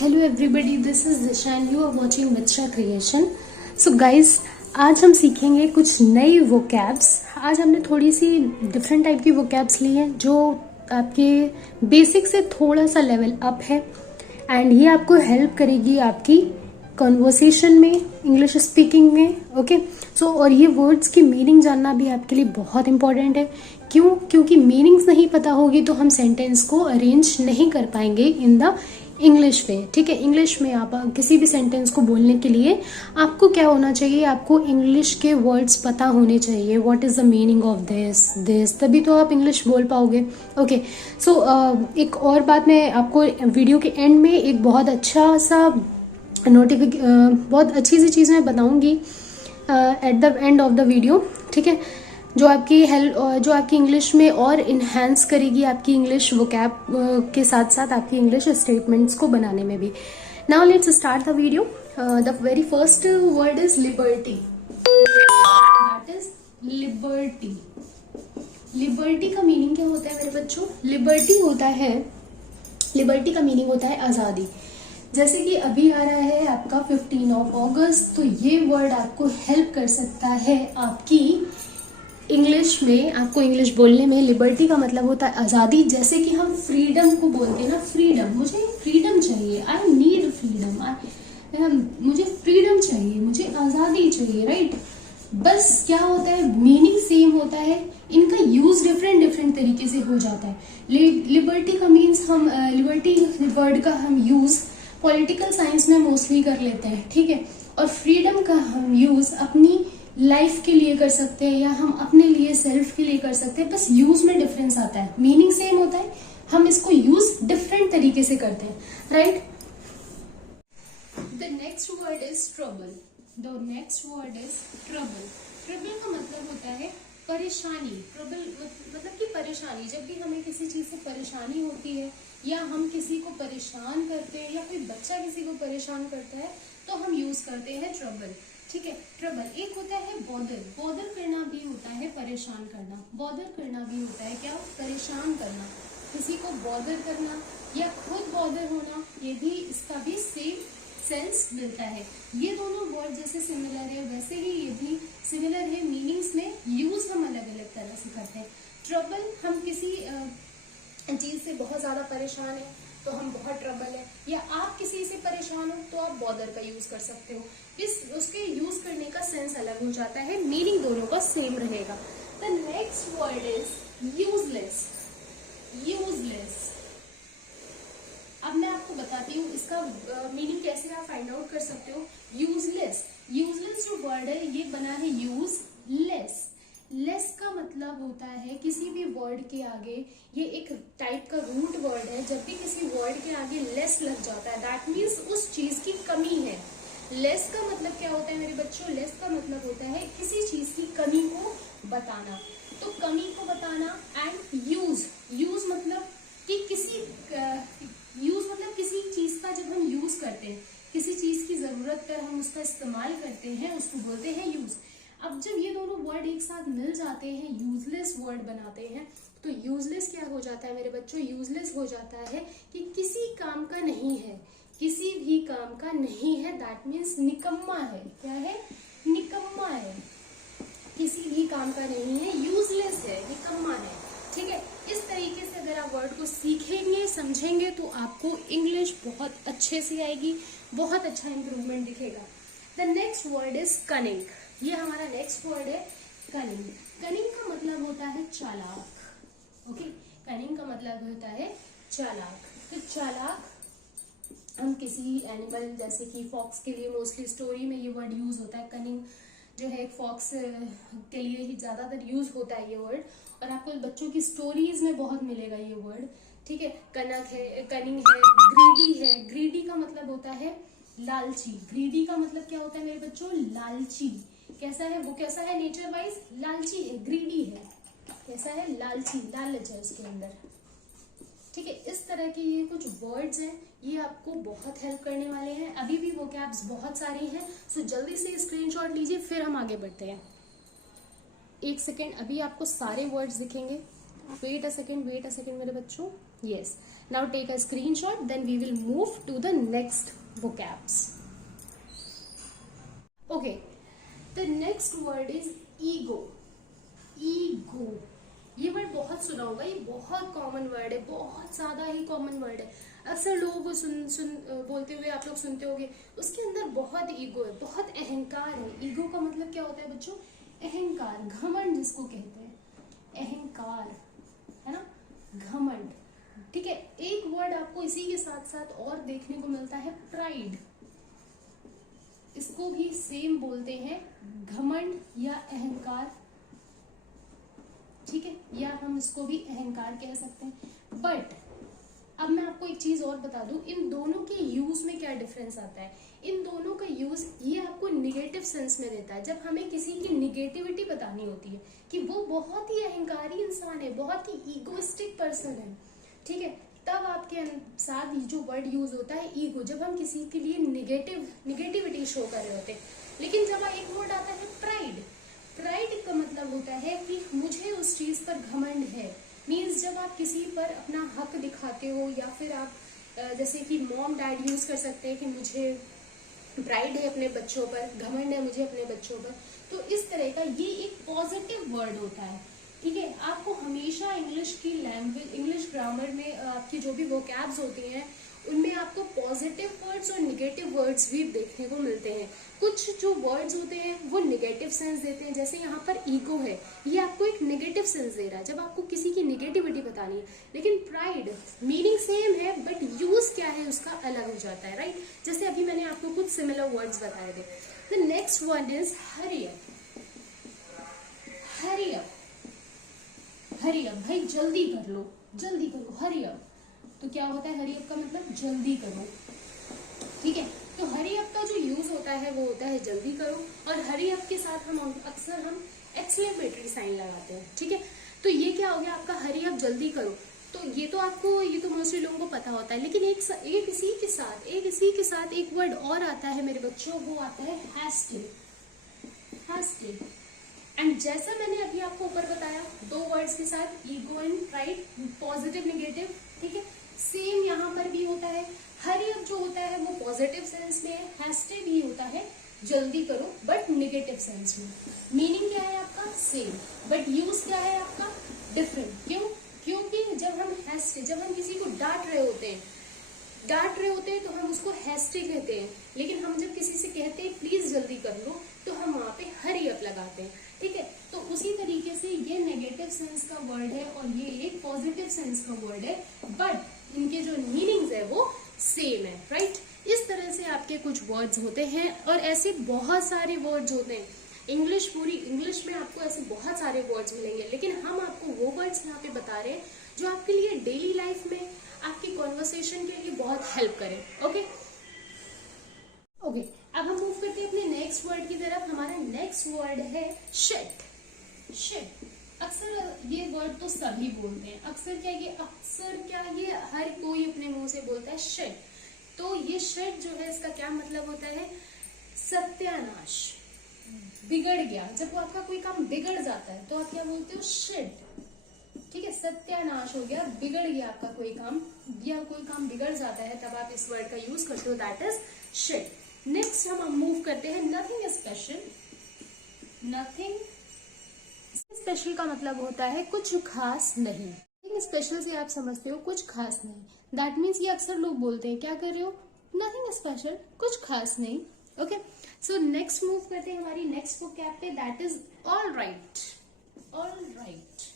Hello everybody, this is Disha and you are watching Mitra creation. So guys, आज हम सीखेंगे कुछ नई वोकैब्स। आज हमने थोड़ी सी डिफरेंट टाइप की वोकैब्स ली हैं जो आपके बेसिक से थोड़ा सा लेवल अप है एंड ये आपको हेल्प करेगी आपकी कॉन्वर्सेशन में, इंग्लिश स्पीकिंग में। ओके सो और ये वर्ड्स की मीनिंग जानना भी आपके लिए बहुत इंपॉर्टेंट है। क्यों? क्योंकि मीनिंग्स नहीं पता होगी तो हम सेंटेंस को अरेंज नहीं कर पाएंगे इन द इंग्लिश में। ठीक है, इंग्लिश में आप किसी भी सेंटेंस को बोलने के लिए आपको क्या होना चाहिए? आपको इंग्लिश के वर्ड्स पता होने चाहिए। What is the meaning of this, तभी तो आप इंग्लिश बोल पाओगे। ओके सो एक और बात मैं आपको वीडियो के एंड में एक बहुत अच्छा सा बहुत अच्छी सी चीज़ मैं बताऊंगी at the end of the video. ठीक है, जो आपकी इंग्लिश में और इन्हेंस करेगी आपकी इंग्लिश वोकैब के साथ साथ आपकी इंग्लिश स्टेटमेंट्स को बनाने में भी। Now let's start the video. The very first word is liberty. That is liberty. Liberty का मीनिंग क्या होता है मेरे बच्चों? लिबर्टी का मीनिंग होता है आज़ादी। जैसे कि अभी आ रहा है आपका 15 अगस्त, तो ये वर्ड आपको हेल्प कर सकता है आपकी इंग्लिश में, आपको इंग्लिश बोलने में। लिबर्टी का मतलब होता है आज़ादी। जैसे कि हम फ्रीडम को बोलते हैं ना, फ्रीडम, मुझे फ्रीडम चाहिए, आई नीड फ्रीडम, मुझे फ्रीडम चाहिए, मुझे आज़ादी चाहिए, राइट। बस क्या होता है, मीनिंग सेम होता है, इनका यूज डिफरेंट तरीके से हो जाता है। लिबर्टी का मीन्स हम लिबर्टी वर्ड का हम यूज पॉलिटिकल साइंस में मोस्टली कर लेते हैं, ठीक है। और फ्रीडम का हम यूज अपनी लाइफ के लिए कर सकते हैं या हम अपने लिए, सेल्फ के लिए कर सकते हैं। बस यूज में डिफरेंस आता है, मीनिंग सेम होता है, हम इसको यूज डिफरेंट तरीके से करते हैं, right. The next word is trouble. Trouble का मतलब होता है परेशानी। ट्रबल मतलब कि परेशानी। जब भी हमें किसी चीज से परेशानी होती है या हम किसी को परेशान करते हैं या कोई बच्चा किसी को परेशान करता है तो हम यूज करते हैं ट्रबल, ठीक है। ट्रबल एक होता है बॉदर करना भी होता है परेशान करना। बॉदर करना भी होता है क्या? परेशान करना, किसी को बॉदर करना या खुद बॉदर होना, ये भी, इसका भी सेम सेंस मिलता है। ये दोनों वर्ड जैसे सिमिलर है वैसे ही ये भी सिमिलर है, मीनिंग्स में यूज हम अलग अलग तरह से करते हैं। ट्रबल, हम किसी चीज से बहुत ज्यादा परेशान है तो हम बहुत ट्रबल है, या आप किसी से परेशान हो तो आप बॉदर का यूज कर सकते हो। उसके यूज करने का सेंस अलग हो जाता है, मीनिंग दोनों का सेम रहेगा। The next word is useless. अब मैं आपको बताती हूँ इसका मीनिंग कैसे आप फाइंड आउट कर सकते हो। यूजलेस जो वर्ड है ये बना है यूजलेस। लेस का मतलब होता है किसी भी वर्ड के आगे, ये एक टाइप का रूट वर्ड है, जब भी किसी वर्ड के आगे लेस लग जाता है दैट मीन्स उस चीज की कमी है। लेस का मतलब क्या होता है मेरे बच्चों? लेस का मतलब होता है किसी चीज की कमी को बताना। तो कमी को बताना एंड यूज मतलब कि किसी चीज का जब हम यूज करते हैं, किसी चीज की जरूरत पर हम उसका इस्तेमाल करते हैं, उसको बोलते हैं यूज। अब जब ये दोनों वर्ड एक साथ मिल जाते हैं, यूजलेस वर्ड बनाते हैं, तो यूजलेस क्या हो जाता है मेरे बच्चों? यूजलेस हो जाता है कि किसी काम का नहीं है, किसी भी काम का नहीं है, दैट मीन्स निकम्मा है। क्या है? निकम्मा है, किसी भी काम का नहीं है, यूजलेस है, निकम्मा है, ठीक है। इस तरीके से अगर आप वर्ड को सीखेंगे, समझेंगे तो आपको इंग्लिश बहुत अच्छे से आएगी, बहुत अच्छा इंप्रूवमेंट दिखेगा। The next word is cunning. ये हमारा नेक्स्ट वर्ड है कनिंग। कनिंग का मतलब होता है चालाक। ओके, कनिंग का मतलब होता है चालाक। तो चालाक, हम किसी एनिमल जैसे कि फॉक्स के लिए मोस्टली स्टोरी में ये वर्ड यूज होता है। कनिंग जो है फॉक्स के लिए ही ज्यादातर यूज होता है ये वर्ड, और आपको बच्चों की स्टोरीज में बहुत मिलेगा ये वर्ड, ठीक है। कनक है, कनिंग है, ग्रीडी है। ग्रीडी का मतलब होता है लालची। ग्रीडी का मतलब क्या होता है मेरे बच्चों? लालची। कैसा है वो? कैसा है नेचर वाइज? लालची है, ग्रीडी है। कैसा है? लालची, लालच है उसके अंदर। ठीक है, इस तरह के ये कुछ वर्ड्स हैं, ये आपको बहुत हेल्प करने वाले हैं। अभी भी वोकैब्स बहुत सारी हैं, सो जल्दी से स्क्रीनशॉट लीजिए, फिर हम आगे बढ़ते हैं। एक सेकेंड, अभी आपको सारे वर्ड्स दिखेंगे। वेट अ सेकेंड मेरे बच्चों। Yes, now take a screenshot, then we will move to the next vocabs. Okay, the next word is ego. Ego, ये वर्ड बहुत सुना होगा, ये बहुत कॉमन वर्ड है, बहुत ज्यादा ही कॉमन वर्ड है। अक्सर लोगों को सुन बोलते हुए आप लोग सुनते होंगे। उसके अंदर बहुत ईगो है, बहुत अहंकार है। ईगो का मतलब क्या होता है बच्चों? अहंकार, घमंड जिसको कहते हैं, अहंकार, है ना, घमंड। ठीक है, एक वर्ड आपको इसी के साथ साथ और देखने को मिलता है, प्राइड। इसको भी सेम बोलते हैं, घमंड या अहंकार। ठीक है, या हम इसको भी अहंकार कह सकते हैं। बट अब मैं आपको एक चीज और बता दूं, इन दोनों के यूज में क्या डिफरेंस आता है। इन दोनों का यूज ये आपको निगेटिव सेंस में देता है। जब हमें किसी की निगेटिविटी बतानी होती है कि वो बहुत ही अहंकारी इंसान है, बहुत ही ईगोइस्टिक पर्सन है, ठीक है, तब आपके साथ जो वर्ड यूज होता है ईगो, जब हम किसी के लिए निगेटिविटी शो कर रहे होते हैं। लेकिन जब एक वर्ड आता है प्राइड, प्राइड का मतलब होता है कि मुझे उस चीज पर घमंड है। मीन्स जब आप किसी पर अपना हक दिखाते हो, या फिर आप जैसे कि मॉम डैड यूज कर सकते हैं कि मुझे प्राइड है अपने बच्चों पर, घमंड है मुझे अपने बच्चों पर। तो इस तरह का ये एक पॉजिटिव वर्ड होता है। ठीक है, आपको हमेशा इंग्लिश की लैंग्वेज, इंग्लिश ग्रामर में आपकी जो भी वोकैब्स होती हैं उनमें आपको पॉजिटिव वर्ड्स और निगेटिव वर्ड्स भी देखने को मिलते हैं। कुछ जो वर्ड्स होते हैं वो निगेटिव सेंस देते हैं, जैसे यहाँ पर ईगो है, ये आपको एक निगेटिव सेंस दे रहा है जब आपको किसी की निगेटिविटी बतानी है। लेकिन प्राइड मीनिंग सेम है, बट यूज क्या है उसका अलग हो जाता है, राइट। जैसे अभी मैंने आपको कुछ सिमिलर वर्ड्स बताए थे। The next one is hurry up. Hurry up, hurry up, भाई जल्दी कर लो, जल्दी करो, हरी अप। तो क्या होता है हरी अप का मतलब? जल्दी करो। ठीक है, तो हरी अप का जो यूज होता है वो होता है जल्दी करो, और हरी अप के साथ हम अक्सर एक्सक्लेमेटरी साइन लगाते हैं। ठीक है, तो ये क्या हो गया आपका, हरी अप, जल्दी करो। तो ये तो मोस्टली लोगों को पता होता है। लेकिन एक इसी के साथ एक वर्ड और आता है मेरे बच्चों, वो आता है हैस्टी। हैस्टी, एंड जैसा मैंने अभी आपको ऊपर बताया दो वर्ड्स के साथ, ego and pride, positive negative. ठीक है, सेम यहाँ पर भी होता है। हरी अप जो होता है वो पॉजिटिव सेंस में है, हैस्टे भी होता है जल्दी करो, बट निगेटिव सेंस में। मीनिंग क्या है आपका? सेम, बट यूज क्या है आपका? डिफरेंट। क्यों? क्योंकि जब हम किसी को डांट रहे होते हैं तो हम उसको हैस्टी कहते हैं। लेकिन हम जब किसी से कहते हैं प्लीज जल्दी कर लो, तो हम वहां पे हरी अप लगाते हैं। ठीक है, तो उसी तरीके से ये नेगेटिव सेंस का वर्ड है और ये एक पॉजिटिव सेंस का वर्ड है, बट इनके जो मीनिंग्स है वो सेम है, राइट। इस तरह से आपके कुछ वर्ड्स होते हैं, और ऐसे बहुत सारे वर्ड्स होते हैं। पूरी इंग्लिश में आपको ऐसे बहुत सारे वर्ड्स मिलेंगे, लेकिन हम आपको वो वर्ड्स यहाँ पे बता रहे हैं जो आपके लिए डेली लाइफ में, आपकी कॉन्वर्सेशन के लिए बहुत हेल्प करें। ओके, अब हम मूव करते हैं अपने नेक्स्ट वर्ड की तरफ। हमारा नेक्स्ट वर्ड है शिट। शिट, अक्सर ये वर्ड तो सभी बोलते हैं। अक्सर क्या ये हर कोई अपने मुंह से बोलता है शिट। तो ये शिट जो है इसका क्या मतलब होता है? सत्यानाश, बिगड़ गया। जब वो आपका कोई काम बिगड़ जाता है तो आप क्या बोलते हो? शिट। ठीक है, सत्यानाश हो गया, बिगड़ गया आपका कोई काम, या कोई काम बिगड़ जाता है तब आप इस वर्ड का यूज करते हो, दैट इज शिट। नेक्स्ट हम मूव करते हैं नथिंग स्पेशल। नथिंग स्पेशल का मतलब होता है कुछ खास नहीं। नथिंग स्पेशल से आप समझते हो कुछ खास नहीं, दैट मीन्स ये अक्सर लोग बोलते हैं क्या कर रहे हो? नथिंग स्पेशल, कुछ खास नहीं। ओके, सो नेक्स्ट मूव करते हैं हमारी नेक्स्ट वोकैब पे, that is all right. All right,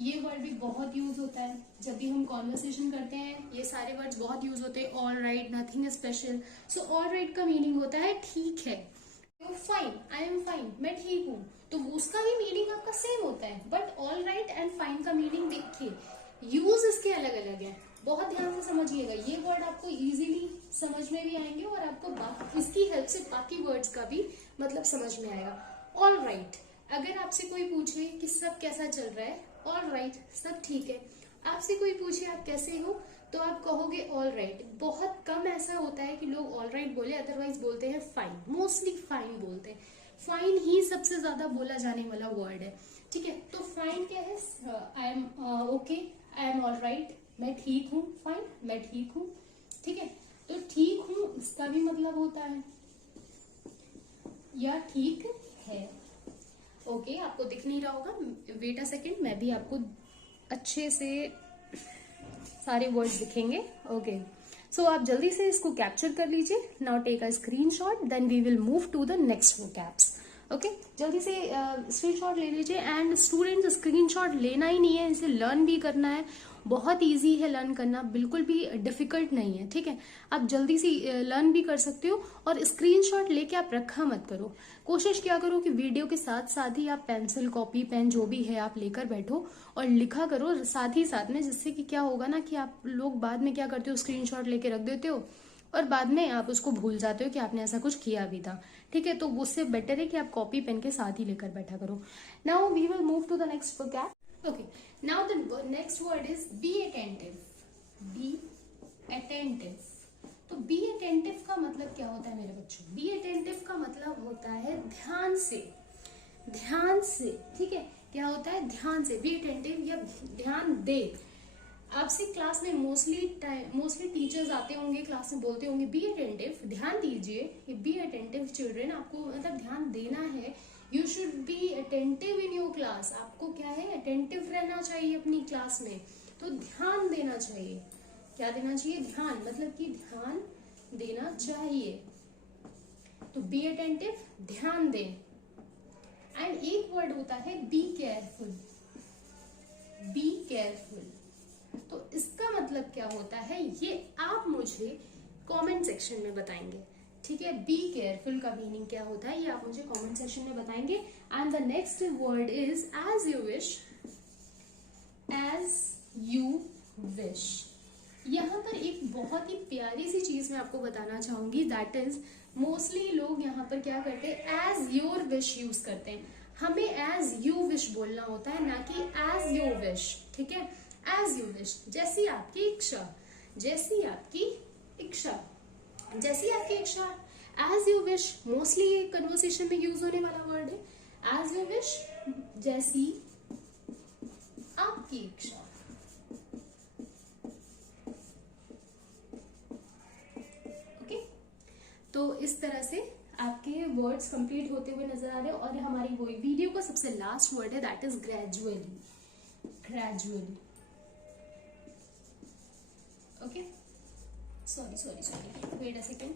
ये वर्ड भी बहुत यूज होता है जब भी हम कॉन्वर्सेशन करते हैं। ये सारे वर्ड्स बहुत यूज होते हैं, all right, nothing special. So all right का मीनिंग होता है ठीक है, फाइन, आई एम फाइन, मैं ठीक हूँ। तो उसका भी मीनिंग आपका सेम होता है, but all right and fine का मीनिंग देखिए, यूज इसके अलग अलग है। बहुत ध्यान से समझिएगा, ये वर्ड आपको इजीली समझ में भी आएंगे और आपको इसकी हेल्प से बाकी वर्ड्स का भी मतलब समझ में आएगा। ऑल राइट, अगर आपसे कोई पूछे कि सब कैसा चल रहा है, ऑल राइट, सब ठीक है। आपसे कोई पूछे आप कैसे हो, तो आप कहोगे ऑल राइट। बहुत कम ऐसा होता है कि लोग ऑल राइट बोले, अदरवाइज बोलते हैं फाइन, मोस्टली फाइन बोलते हैं। फाइन ही सबसे ज्यादा बोला जाने वाला वर्ड है, ठीक है। तो फाइन क्या है, I am okay, I am all right, मैं ठीक हूँ, फाइन, मैं ठीक हूँ, ठीक है। तो ठीक हूँ इसका भी मतलब होता है या ठीक है। ओके, आपको दिख नहीं रहा होगा, वेट अ सेकेंड, मैं भी आपको अच्छे से सारे वर्ड्स दिखेंगे। ओके, सो आप जल्दी से इसको कैप्चर कर लीजिए। Now take a screenshot, then we will move to the next vocabs. Okay, जल्दी से स्क्रीनशॉट ले लीजिए। एंड स्टूडेंट्स, स्क्रीनशॉट लेना ही नहीं है, इसे लर्न भी करना है। बहुत इजी है लर्न करना, बिल्कुल भी डिफिकल्ट नहीं है, ठीक है। आप जल्दी से लर्न भी कर सकते हो। और स्क्रीनशॉट लेके आप रखा मत करो, कोशिश क्या करो कि वीडियो के साथ साथ ही आप पेंसिल, कॉपी, पेन जो भी है आप लेकर बैठो और लिखा करो साथ ही साथ में। जिससे कि क्या होगा ना कि आप लोग बाद में क्या करते हो, स्क्रीनशॉट लेके रख देते हो और बाद में आप उसको भूल जाते हो कि आपने ऐसा कुछ किया भी था, ठीक है। तो उससे बेटर है कि आप कॉपी पेन के साथ ही लेकर बैठा करो। Now we will move to the next vocab. Okay, now the next word is be attentive. Be attentive, तो बी अटेंटिव का मतलब क्या होता है मेरे बच्चों? बी अटेंटिव का मतलब होता है ध्यान से, ध्यान से, ठीक है। क्या होता है? ध्यान से, बी अटेंटिव या ध्यान दे। आपसे क्लास में मोस्टली टीचर्स आते होंगे, क्लास में बोलते होंगे बी अटेंटिव, ध्यान दीजिए। बी अटेंटिव चिल्ड्रन, आपको मतलब ध्यान देना है। You should be attentive in your class. आपको क्या है, अटेंटिव रहना चाहिए अपनी क्लास में, तो ध्यान देना चाहिए। क्या देना चाहिए? ध्यान, मतलब कि ध्यान देना चाहिए। तो बी अटेंटिव, ध्यान दें। एंड एक वर्ड होता है बी केयरफुल। बी केयरफुल, तो इसका मतलब क्या होता है ये आप मुझे कमेंट सेक्शन में बताएंगे, ठीक है। बी केयरफुल का मीनिंग क्या होता है ये आप मुझे कमेंट सेक्शन में बताएंगे। And the next word is as you wish. As you wish, यहाँ पर एक बहुत ही प्यारी सी चीज मैं आपको बताना चाहूंगी, दैट इज मोस्टली लोग यहाँ पर क्या करते हैं, एज योर विश यूज करते हैं। हमें एज यू विश बोलना होता है, ना कि एज योर विश, ठीक है। एज यू विश, जैसी आपकी इच्छा, जैसी आपकी इच्छा, जैसी आपकी इच्छा। एज यू विश मोस्टली ये कन्वर्सेशन में यूज होने वाला वर्ड है। एज यू विश, जैसी आपकी इच्छा। ओके, तो इस तरह से आपके वर्ड्स कंप्लीट होते हुए नजर आ रहे हैं। और हमारी वो वीडियो का सबसे लास्ट वर्ड है, that is gradually. Gradually, okay, sorry, wait a second.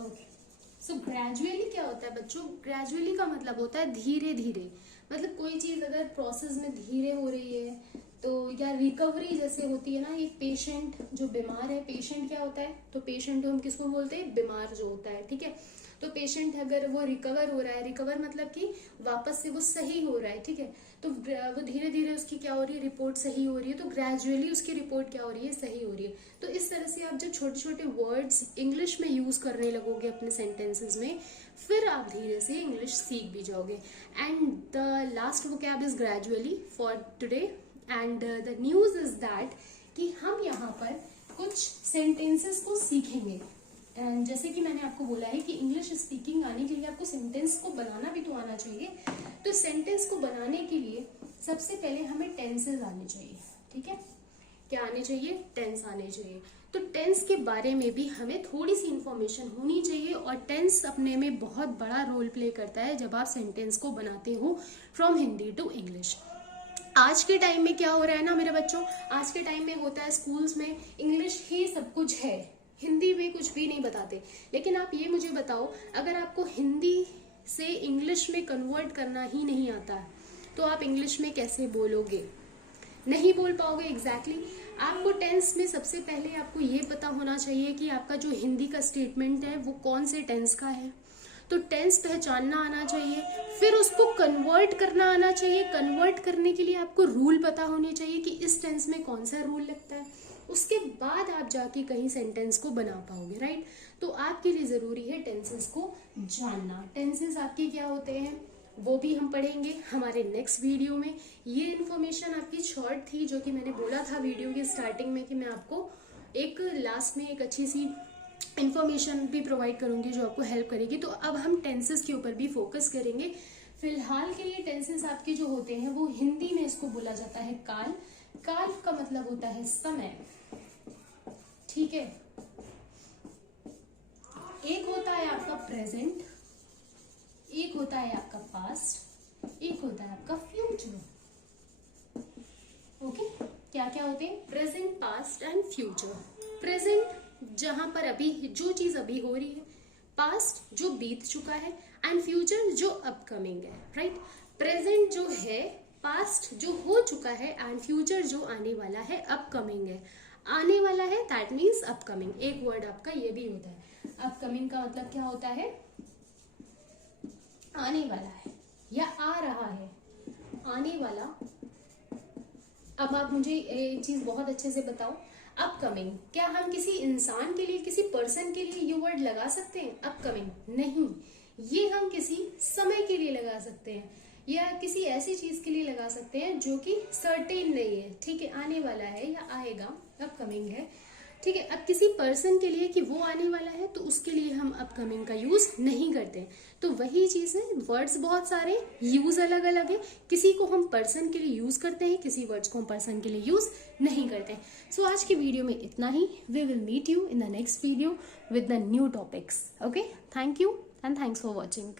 Okay, so gradually क्या होता है बच्चों? ग्रेजुअली का मतलब होता है धीरे धीरे। मतलब कोई चीज अगर प्रोसेस में धीरे हो रही है तो, या रिकवरी जैसे होती है ना, एक पेशेंट जो बीमार है, पेशेंट क्या होता है, तो पेशेंट हम किसको बोलते हैं? बीमार जो होता है, ठीक है। तो पेशेंट अगर वो रिकवर हो रहा है, रिकवर मतलब कि वापस से वो सही हो रहा है, ठीक है। तो वो धीरे धीरे उसकी क्या हो रही है, रिपोर्ट सही हो रही है। तो ग्रेजुअली उसकी रिपोर्ट क्या हो रही है, सही हो रही है। तो इस तरह से आप जब छोटे छोटे वर्ड्स इंग्लिश में यूज करने लगोगे अपने सेंटेंसेस में, फिर आप धीरे से इंग्लिश सीख भी जाओगे। And the last vocab is gradually for today. And the news is that कि हम यहाँ पर कुछ सेंटेंसेस को सीखेंगे। एंड जैसे कि मैंने आपको बोला है कि इंग्लिश स्पीकिंग आने के लिए आपको सेंटेंस को बनाना भी तो आना चाहिए। तो सेंटेंस को बनाने के लिए सबसे पहले हमें टेंसेस आने चाहिए, ठीक है। क्या आने चाहिए? टेंस आने चाहिए। तो टेंस के बारे में भी हमें थोड़ी सी इंफॉर्मेशन होनी चाहिए। और टेंस अपने में बहुत बड़ा रोल प्ले करता है जब आप सेंटेंस को बनाते हो फ्रॉम हिंदी टू इंग्लिश। आज के टाइम में क्या हो रहा है ना मेरे बच्चों, आज के टाइम में होता है स्कूल्स में इंग्लिश ही सब कुछ है, हिंदी में कुछ भी नहीं बताते। लेकिन आप ये मुझे बताओ, अगर आपको हिंदी से इंग्लिश में कन्वर्ट करना ही नहीं आता है तो आप इंग्लिश में कैसे बोलोगे? नहीं बोल पाओगे। एग्जैक्टली आपको टेंस में सबसे पहले आपको ये पता होना चाहिए कि आपका जो हिंदी का स्टेटमेंट है वो कौन से टेंस का है। तो टेंस पहचानना आना चाहिए, फिर उसको कन्वर्ट करना आना चाहिए। कन्वर्ट करने के लिए आपको रूल पता होने चाहिए कि इस टेंस में कौन सा रूल लगता है, उसके बाद आप जाके कहीं सेंटेंस को बना पाओगे, राइट। तो आपके लिए ज़रूरी है टेंसेस को जानना। टेंसेस आपके क्या होते हैं वो भी हम पढ़ेंगे हमारे नेक्स्ट वीडियो में। ये इन्फॉर्मेशन आपकी शॉर्ट थी, जो कि मैंने बोला था वीडियो के स्टार्टिंग में कि मैं आपको एक लास्ट में एक अच्छी सी इन्फॉर्मेशन भी प्रोवाइड करूंगी जो आपको हेल्प करेगी। तो अब हम टेंसेस के ऊपर भी फोकस करेंगे। फिलहाल के लिए टेंसेस आपके जो होते हैं वो हिंदी में इसको बोला जाता है काल। काल का मतलब होता है समय, ठीक है। एक होता है आपका प्रेजेंट, एक होता है आपका पास्ट, एक होता है आपका फ्यूचर। ओके, क्या क्या होते हैं? Present, past and future. Present जहां पर अभी जो चीज अभी हो रही है, पास्ट जो बीत चुका है, एंड फ्यूचर जो अपकमिंग है, राइट। प्रेजेंट जो है, पास्ट जो हो चुका है, एंड फ्यूचर जो आने वाला है, अपकमिंग है। आने वाला है दैट मीन्स अपकमिंग। एक वर्ड आपका ये भी होता है। अपकमिंग का मतलब क्या होता है? आने वाला है या आ रहा है, आने वाला। अब आप मुझे एक चीज बहुत अच्छे से बताओ, अपकमिंग क्या हम किसी इंसान के लिए, किसी पर्सन के लिए ये वर्ड लगा सकते हैं? अपकमिंग नहीं, ये हम किसी समय के लिए लगा सकते हैं या किसी ऐसी चीज के लिए लगा सकते हैं जो कि सर्टेन नहीं है, ठीक है, आने वाला है या आएगा, अपकमिंग है, ठीक है। अब किसी पर्सन के लिए कि वो आने वाला है तो उसके लिए हम अपकमिंग का यूज नहीं करते। तो वही चीज है, वर्ड्स बहुत सारे, यूज अलग अलग है। किसी को हम पर्सन के लिए यूज करते हैं, किसी वर्ड्स को हम पर्सन के लिए यूज नहीं करते। सो आज की वीडियो में इतना ही। We will meet you in the next video with the new topics. Okay, thank you and thanks for watching.